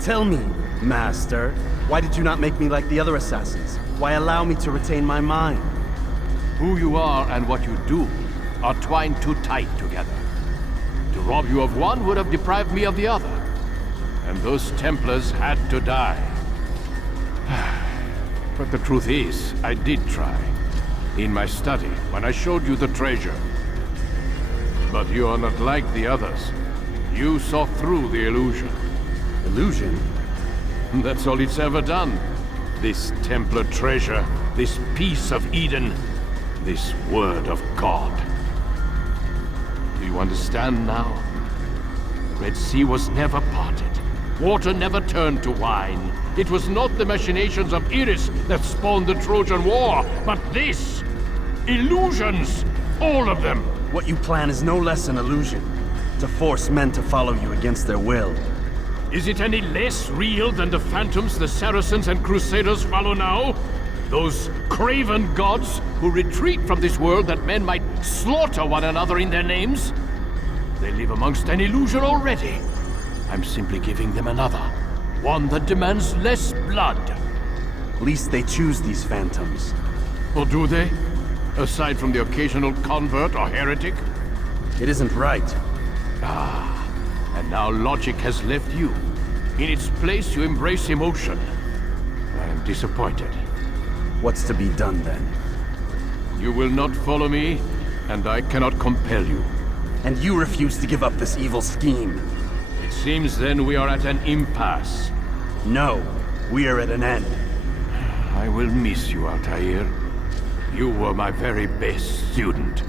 Tell me, Master, why did you not make me like the other assassins? Why allow me to retain my mind? Who you are and what you do are twined too tight together. To rob you of one would have deprived me of the other. And those Templars had to die. But the truth is, I did try. In my study, when I showed you the treasure. But you are not like the others. You saw through the illusion. Illusion? That's all it's ever done. This Templar treasure, this piece of Eden, this word of God. Do you understand now? The Red Sea was never parted. Water never turned to wine. It was not the machinations of Iris that spawned the Trojan War, but this! Illusions! All of them! What you plan is no less an illusion. To force men to follow you against their will. Is it any less real than the phantoms the Saracens and Crusaders follow now? Those craven gods who retreat from this world that men might slaughter one another in their names? They live amongst an illusion already. I'm simply giving them another. One that demands less blood. At least they choose these phantoms. Or do they? Aside from the occasional convert or heretic? It isn't right. Ah, and now logic has left you. In its place, you embrace emotion. I am disappointed. What's to be done then? You will not follow me, and I cannot compel you. And you refuse to give up this evil scheme. It seems then we are at an impasse. No, we are at an end. I will miss you, Altair. You were my very best student.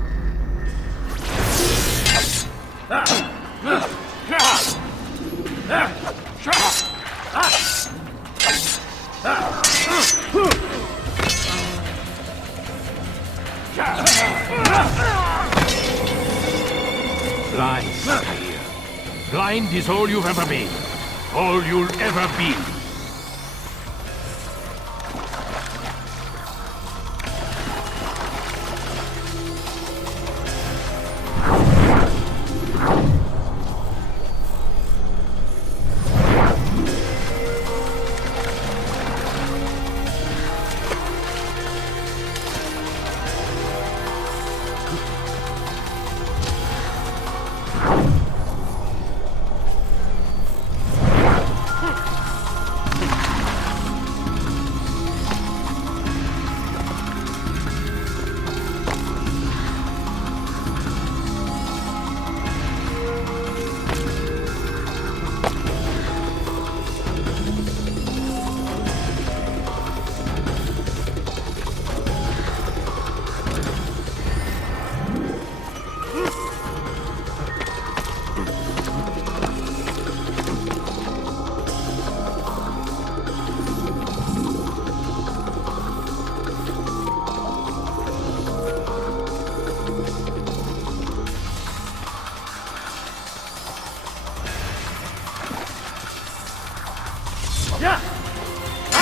Blind, Altair. Blind is all you've ever been. All you'll ever be.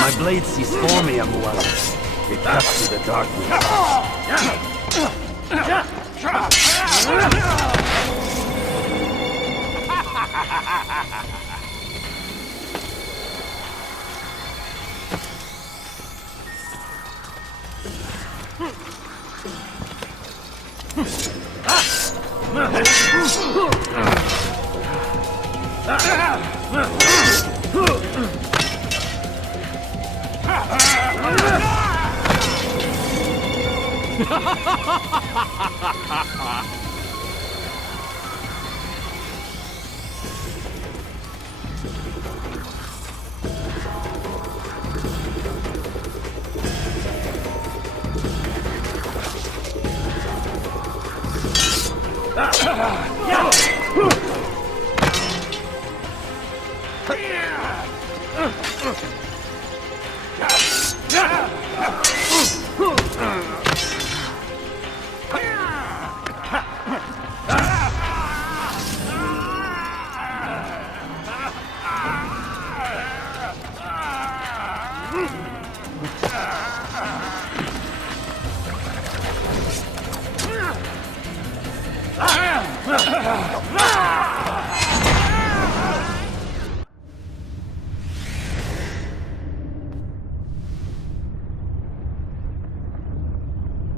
My blade sees for me, Amuala. It cuts through the darkness.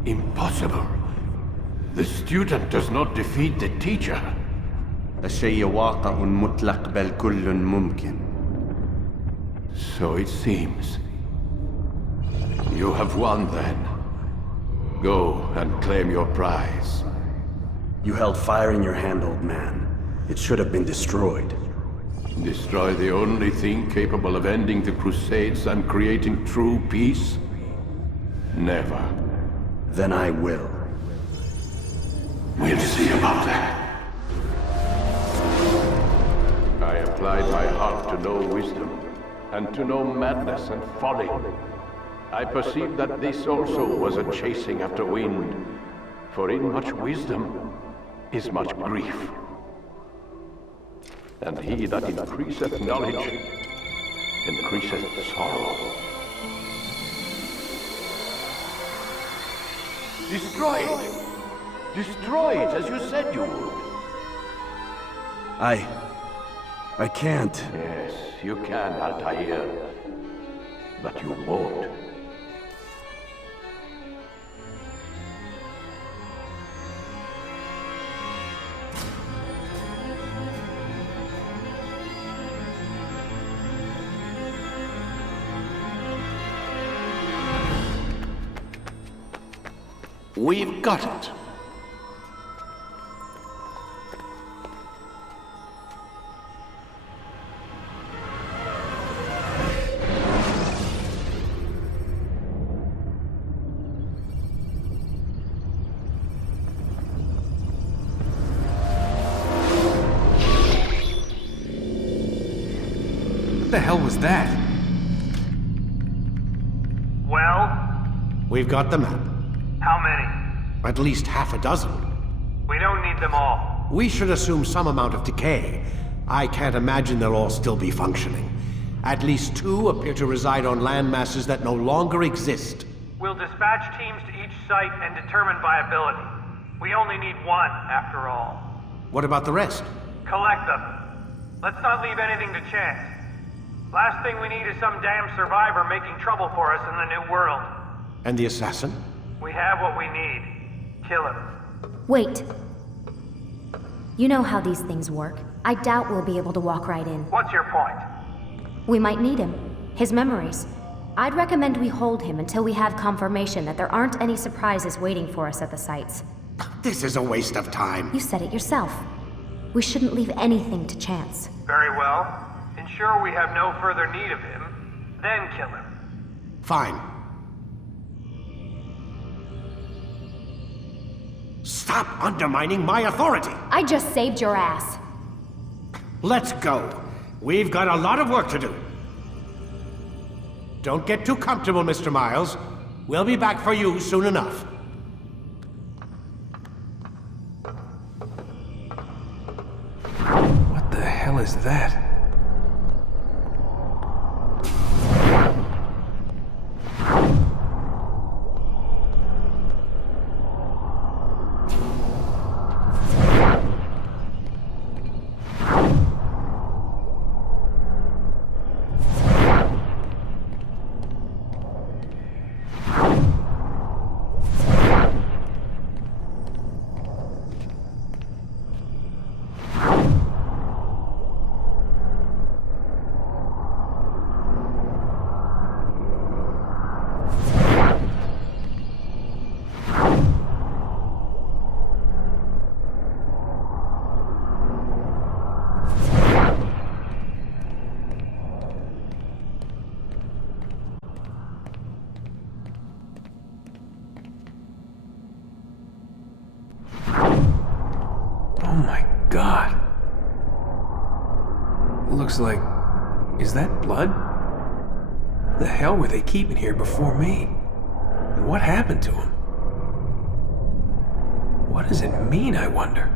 Impossible. The student does not defeat the teacher. الشيء واقع مطلق بل كل ممكن. So it seems. You have won then. Go and claim your prize. You held fire in your hand, old man. It should have been destroyed. Destroy the only thing capable of ending the Crusades and creating true peace? Never. Then I will. We'll see about that. I applied my heart to know wisdom, and to know madness and folly. I perceived that this also was a chasing after wind, for in much wisdom is much grief. And he that increaseth knowledge, increaseth sorrow. Destroy it! Destroy it, as you said you would. I can't. Yes, you can, Altair. But you won't. We've got it. What the hell was that? Well? We've got the map. How many? At least half a dozen. We don't need them all. We should assume some amount of decay. I can't imagine they'll all still be functioning. At least 2 appear to reside on land masses that no longer exist. We'll dispatch teams to each site and determine viability. We only need 1, after all. What about the rest? Collect them. Let's not leave anything to chance. Last thing we need is some damn survivor making trouble for us in the New World. And the assassin? We have what we need. Kill him. Wait. You know how these things work. I doubt we'll be able to walk right in. What's your point? We might need him. His memories. I'd recommend we hold him until we have confirmation that there aren't any surprises waiting for us at the sites. This is a waste of time. You said it yourself. We shouldn't leave anything to chance. Very well. Ensure we have no further need of him, then kill him. Fine. Stop undermining my authority! I just saved your ass. Let's go. We've got a lot of work to do. Don't get too comfortable, Mr. Miles. We'll be back for you soon enough. What the hell is that? God. Looks like... Is that blood? The hell were they keeping here before me? And what happened to him? What does it mean, I wonder?